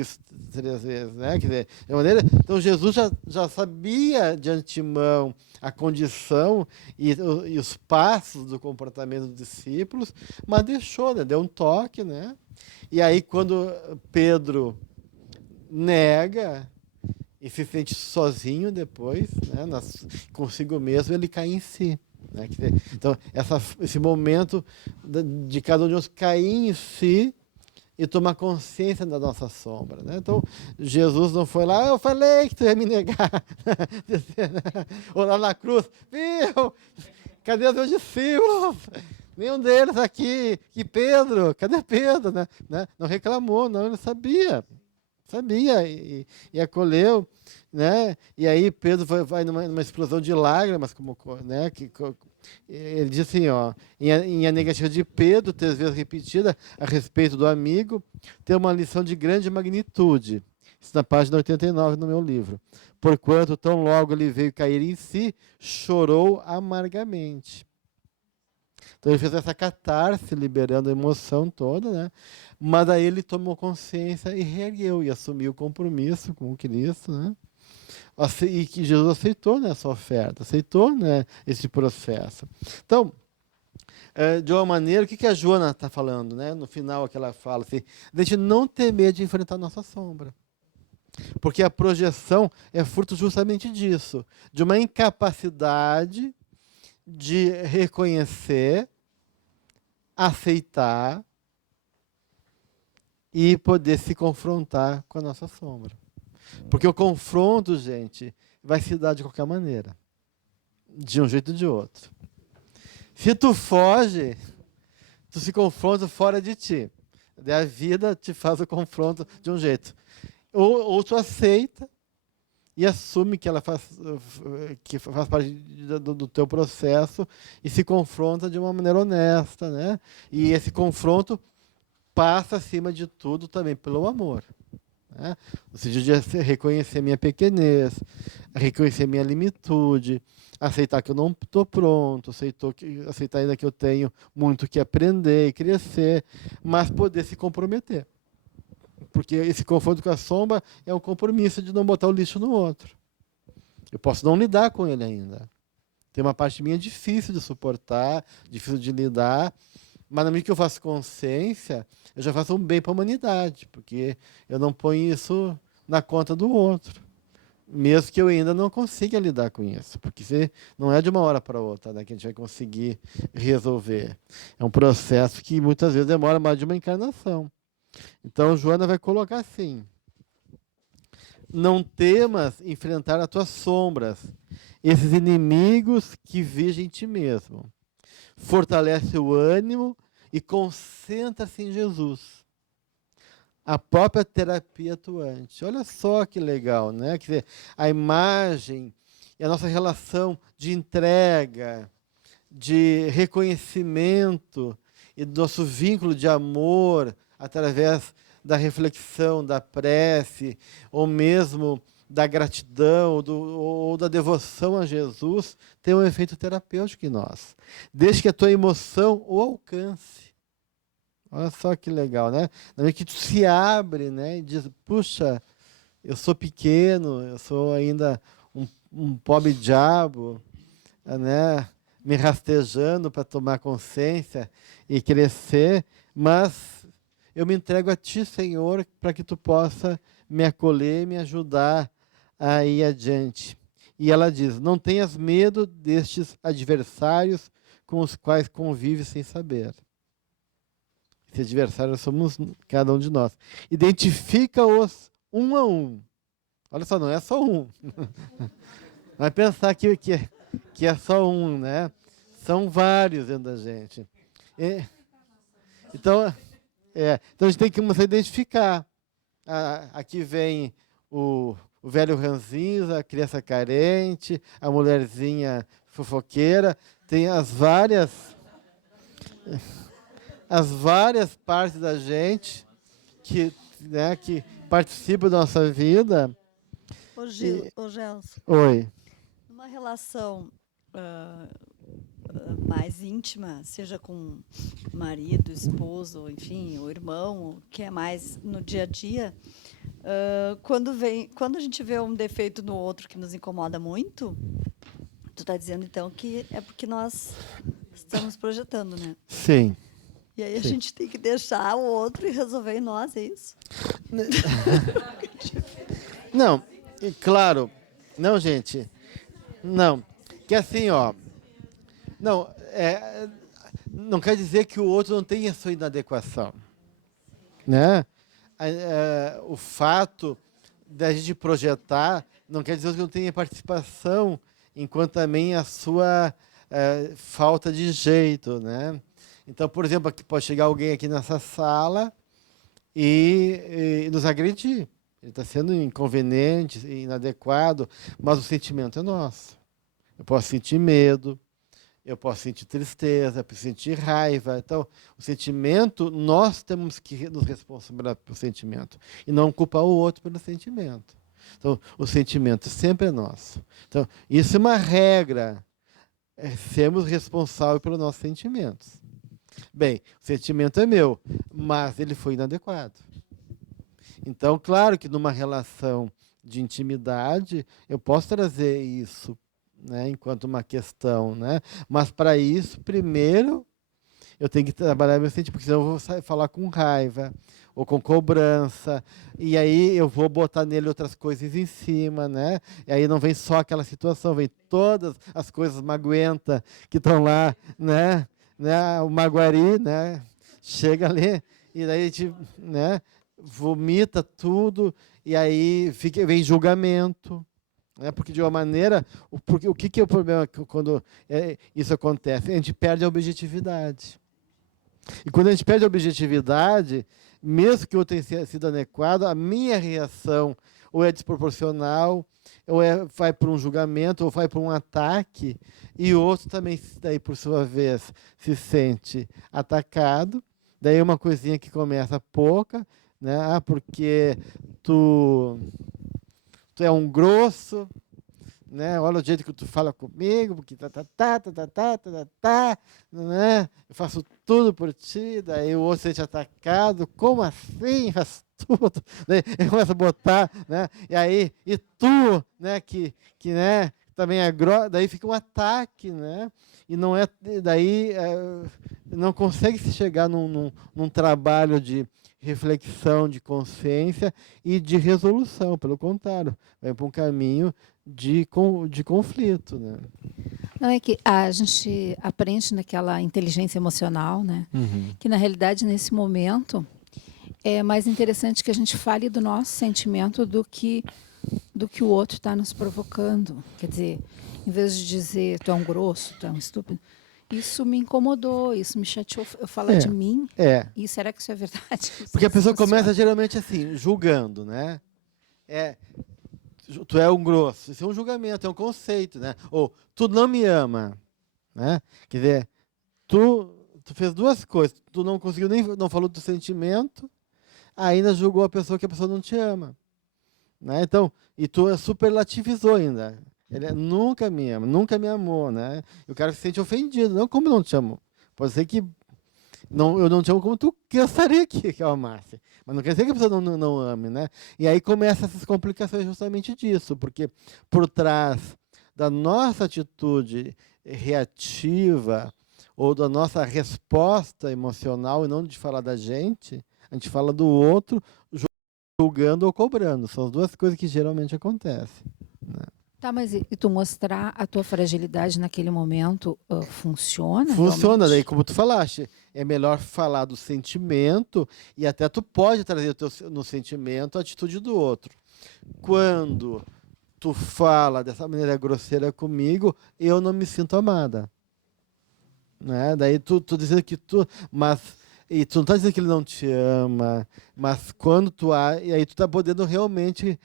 3 vezes, né? Quer dizer, de maneira, então Jesus já sabia de antemão a condição e os passos do comportamento dos discípulos, mas deixou, né? Deu um toque, né? E aí quando Pedro nega e se sente sozinho depois, né? Consigo mesmo, ele cai em si. Né? Quer dizer, então esse momento de cada um de nós cair em si e tomar consciência da nossa sombra. Né? Então, Jesus não foi lá, eu falei que tu ia me negar. Ou lá na cruz, viu? Cadê os meus discípulos? Nenhum deles aqui. E Pedro? Cadê Pedro? Né? Não reclamou, não, ele sabia. Sabia e acolheu. Né? E aí Pedro vai numa explosão de lágrimas, né? Ele diz assim, ó, em a negativa de Pedro, 3 vezes repetida, a respeito do amigo, tem uma lição de grande magnitude. Isso na página 89 no meu livro. Porquanto, tão logo ele veio cair em si, chorou amargamente. Então ele fez essa catarse, liberando a emoção toda, né? Mas daí ele tomou consciência e reergueu, e assumiu o compromisso com o Cristo, né? E que Jesus aceitou, né, essa oferta, aceitou, né, esse processo. Então, de uma maneira, o que a Joana está falando, né, no final que ela fala assim, a gente não ter medo de enfrentar a nossa sombra. Porque a projeção é fruto justamente disso, de uma incapacidade de reconhecer, aceitar e poder se confrontar com a nossa sombra. Porque o confronto, gente, vai se dar de qualquer maneira. De um jeito ou de outro. Se tu foge, tu se confronta fora de ti. Daí a vida te faz o confronto de um jeito. Ou tu aceita e assume que ela faz parte do teu processo e se confronta de uma maneira honesta, né? E esse confronto passa, acima de tudo, também pelo amor. Né? No sentido de reconhecer minha pequenez, reconhecer minha limitude, aceitar que eu não estou pronto, aceitar ainda que eu tenho muito que aprender e crescer, mas poder se comprometer. Porque esse confronto com a sombra é um compromisso de não botar o lixo no outro. Eu posso não lidar com ele ainda. Tem uma parte minha difícil de suportar, difícil de lidar, mas na medida que eu faço consciência, eu já faço um bem para a humanidade, porque eu não ponho isso na conta do outro. Mesmo que eu ainda não consiga lidar com isso, porque não é de uma hora para outra, né, que a gente vai conseguir resolver. É um processo que muitas vezes demora mais de uma encarnação. Então, Joana vai colocar assim: não temas enfrentar as tuas sombras, esses inimigos que vigem em ti mesmo. Fortalece o ânimo e concentra-se em Jesus. A própria terapia atuante. Olha só que legal, né? Quer dizer, a imagem e a nossa relação de entrega, de reconhecimento e do nosso vínculo de amor através da reflexão, da prece, ou mesmo da gratidão ou da devoção a Jesus, tem um efeito terapêutico em nós. Desde que a tua emoção o alcance. Olha só que legal, né? Na medida que tu se abre, né, e diz, puxa, eu sou pequeno, eu sou ainda um pobre diabo, né, me rastejando para tomar consciência e crescer, mas eu me entrego a ti, Senhor, para que tu possa me acolher e me ajudar aí adiante. E ela diz: não tenhas medo destes adversários com os quais convives sem saber. Esse adversário somos cada um de nós. Identifica-os um a um. Olha só, não é só um. Vai pensar que é só um, né? São vários dentro da gente. Então, então a gente tem que começar a identificar. Aqui vem o velho ranzinza, a criança carente, a mulherzinha fofoqueira. Tem as várias partes da gente que participam da nossa vida. Ô, Gelson, Oi. numa relação mais íntima, seja com marido, esposo, enfim, o irmão, que é mais no dia a dia, quando a gente vê um defeito no outro que nos incomoda muito, tu está dizendo, então, que é porque nós estamos projetando, né? Sim. E aí a gente tem que deixar o outro e resolver em nós, é isso? Não, claro. Não, gente. Não. Que assim, ó. Não, não quer dizer que o outro não tenha sua inadequação. Né? O fato da gente projetar não quer dizer que não tenha participação, enquanto também a sua falta de jeito, né? Então, por exemplo, aqui pode chegar alguém aqui nessa sala e nos agredir. Ele está sendo inconveniente, inadequado, mas o sentimento é nosso. Eu posso sentir medo, eu posso sentir tristeza, eu posso sentir raiva. Então, o sentimento, nós temos que nos responsabilizar pelo sentimento e não culpar o outro pelo sentimento. Então, o sentimento sempre é nosso. Então, isso é uma regra. Sermos responsáveis pelos nossos sentimentos. Bem, o sentimento é meu, mas ele foi inadequado. Então, claro que numa relação de intimidade, eu posso trazer isso, né, enquanto uma questão, né? Mas para isso, primeiro, eu tenho que trabalhar meu sentimento, porque senão eu vou falar com raiva ou com cobrança, e aí eu vou botar nele outras coisas em cima, né? E aí não vem só aquela situação, vem todas as coisas magoentas que estão lá, né? O maguari, né? Chega ali e daí a gente, né? Vomita tudo e aí vem julgamento, né? Porque de uma maneira, o que é o problema quando isso acontece? A gente perde a objetividade. E quando a gente perde a objetividade, mesmo que eu tenha sido adequado, a minha reação ou é desproporcional, ou vai para um julgamento, ou vai para um ataque, e o outro também, daí, por sua vez, se sente atacado. Daí uma coisinha que começa pouca, né? Porque tu é um grosso, né? Olha o jeito que tu fala comigo, porque né? Eu faço tudo por ti, daí o outro se sente atacado, como assim? Faz tudo, daí eu começo a botar, né? E tu, né? Que né? Também é grosso, daí fica um ataque, né? E não é, daí não consegue se chegar num trabalho de reflexão, de consciência e de resolução, pelo contrário, vai para um caminho de conflito, né? Não é que a gente aprende naquela inteligência emocional, né? Que na realidade nesse momento é mais interessante que a gente fale do nosso sentimento do que o outro está nos provocando. Quer dizer, em vez de dizer tu é um grosso, tu é um estúpido, isso me incomodou, isso me chateou. Eu falo de mim. E será que isso é verdade? Porque a pessoa começa geralmente assim, julgando, né? Tu é um grosso. Isso é um julgamento, é um conceito, né? Ou tu não me ama, né? Quer dizer, tu fez duas coisas. Tu não conseguiu não falou do sentimento, ainda julgou a pessoa que a pessoa não te ama, né? Então, e tu superlativizou ainda. Ele nunca me ama, nunca me amou, né? E o cara se sente ofendido, não como não te amou. Pode ser que eu não te amo como tu gostaria que eu amasse. Mas não quer dizer que a pessoa não ame, né? E aí começam essas complicações justamente disso, porque por trás da nossa atitude reativa ou da nossa resposta emocional, e não de falar da gente, a gente fala do outro, julgando ou cobrando. São as duas coisas que geralmente acontecem. Né? Tá, mas e tu mostrar a tua fragilidade naquele momento funciona? Funciona, daí realmente? como tu falaste, é melhor falar do sentimento e até tu pode trazer no sentimento a atitude do outro. Quando tu fala dessa maneira grosseira comigo, eu não me sinto amada. Né? Daí tu dizendo que e tu não está dizendo que ele não te ama, mas quando e aí tu está podendo realmente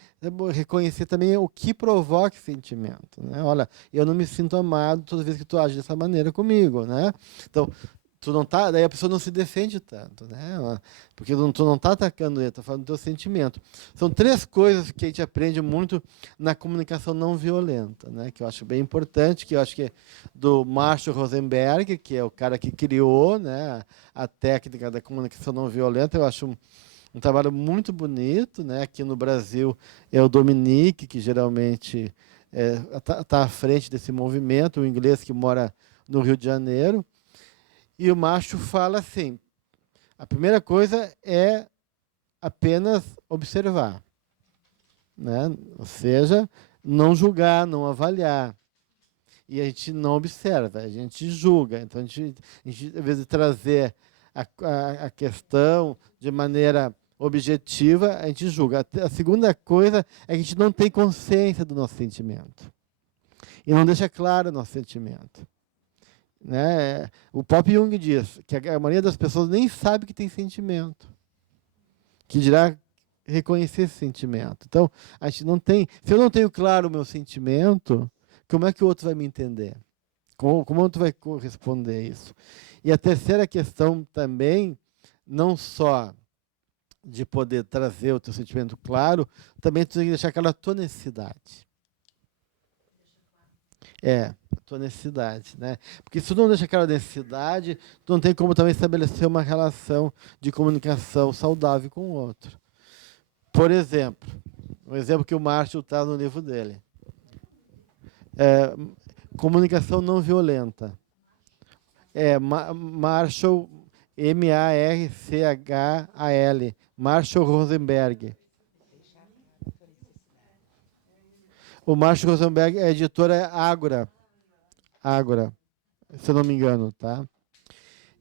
reconhecer também o que provoca esse sentimento, né? Olha, eu não me sinto amado toda vez que tu age dessa maneira comigo, né? Então, tu não tá, daí a pessoa não se defende tanto, né? Porque tu não está atacando ele, tá falando do teu sentimento. São 3 coisas que a gente aprende muito na comunicação não violenta, né? Que eu acho bem importante, que eu acho que é do Marshall Rosenberg, que é o cara que criou, né, a técnica da comunicação não violenta. Eu acho um trabalho muito bonito, né? Aqui no Brasil é o Dominique, que geralmente tá à frente desse movimento, o inglês que mora no Rio de Janeiro. E o Macho fala assim: a primeira coisa é apenas observar, né? Ou seja, não julgar, não avaliar. E a gente não observa, a gente julga. Então, a gente ao invés de trazer a questão de maneira objetiva, a gente julga. A segunda coisa é que a gente não tem consciência do nosso sentimento. E não deixa claro o nosso sentimento. Né? O Pop Jung diz que a maioria das pessoas nem sabe que tem sentimento, que dirá reconhecer esse sentimento. Então, a gente não tem. Se eu não tenho claro o meu sentimento, como é que o outro vai me entender? Como o outro vai corresponder isso? E a terceira questão também, não só de poder trazer o teu sentimento claro, também tu tem que deixar claro a tua necessidade. A tua necessidade, né? Porque se tu não deixa aquela necessidade, tu não tem como também estabelecer uma relação de comunicação saudável com o outro. Por exemplo, um exemplo que o Marshall está no livro dele. Comunicação não violenta. Marshall, Marchal, Marshall Rosenberg. O Marshall Rosenberg é a editora Ágora, se eu não me engano, tá?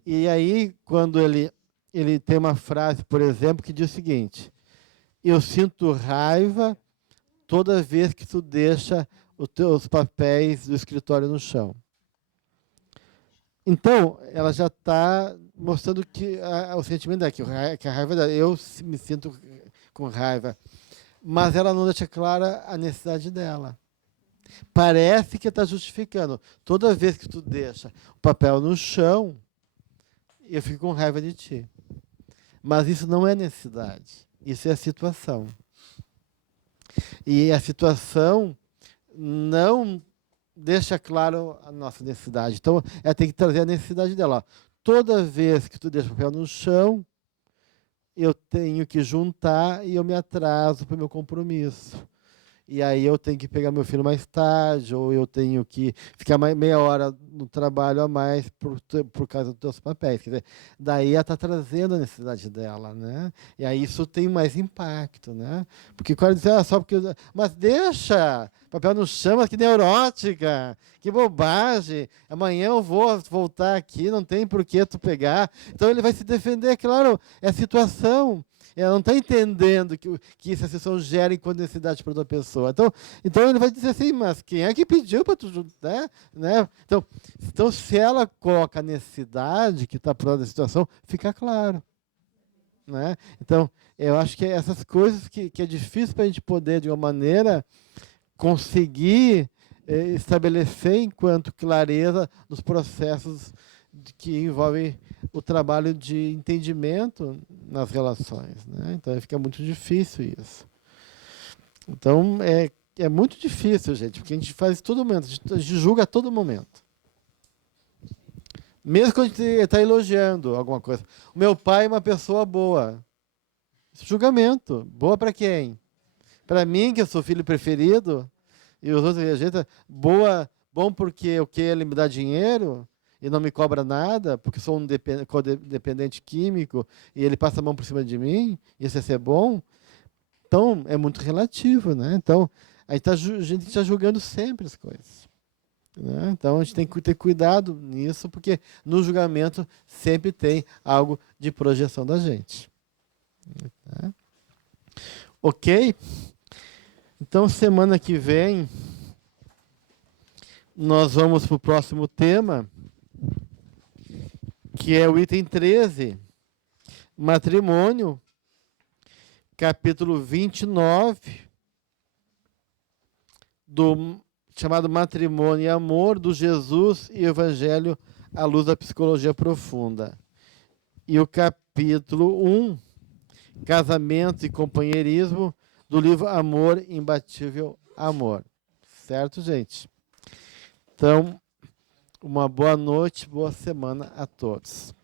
E aí, quando ele tem uma frase, por exemplo, que diz o seguinte: eu sinto raiva toda vez que tu deixa os papéis do escritório no chão. Então, ela já está mostrando que o sentimento é que a raiva eu me sinto com raiva. Mas ela não deixa clara a necessidade dela. Parece que está justificando. Toda vez que tu deixa o papel no chão, eu fico com raiva de ti. Mas isso não é necessidade. Isso é a situação. E a situação não deixa claro a nossa necessidade. Então, ela tem que trazer a necessidade dela. Ó, toda vez que tu deixa o papel no chão, eu tenho que juntar e eu me atraso para o meu compromisso. E aí eu tenho que pegar meu filho mais tarde, ou eu tenho que ficar meia hora no trabalho a mais por causa dos teus papéis. Quer dizer, daí ela está trazendo a necessidade dela, né? E aí isso tem mais impacto, né? Porque o cara diz, só porque... Mas deixa! Papel no chão, mas que neurótica! Que bobagem! Amanhã eu vou voltar aqui, não tem por que tu pegar. Então ele vai se defender, claro, é a situação. Ela não está entendendo que essa situação gera necessidade para outra pessoa. Então ele vai dizer assim, mas quem é que pediu para tu juntar? Né? Então, se ela coloca a necessidade que está próxima da situação, fica claro. Né? Então, eu acho que essas coisas que é difícil para a gente poder, de uma maneira, conseguir estabelecer enquanto clareza nos processos que envolvem o trabalho de entendimento nas relações, né? Então fica muito difícil isso. Então é muito difícil, gente, porque a gente faz todo momento, a gente julga a todo momento. Mesmo quando a gente está elogiando alguma coisa. O meu pai é uma pessoa boa. Julgamento. Boa para quem? Para mim, que eu sou filho preferido, e os outros rejeitam. Bom porque o que ele me dá dinheiro e não me cobra nada, porque sou um dependente químico e ele passa a mão por cima de mim, isso é ser bom. Então, é muito relativo, né? Então, a gente está julgando sempre as coisas. Né? Então, a gente tem que ter cuidado nisso, porque no julgamento sempre tem algo de projeção da gente. Tá? Ok? Então, semana que vem, nós vamos para o próximo tema, que é o item 13, matrimônio, capítulo 29, chamado Matrimônio e Amor, do Jesus e Evangelho à luz da psicologia profunda. E o capítulo 1, Casamento e Companheirismo, do livro Amor, Imbatível Amor. Certo, gente? Então, uma boa noite, boa semana a todos.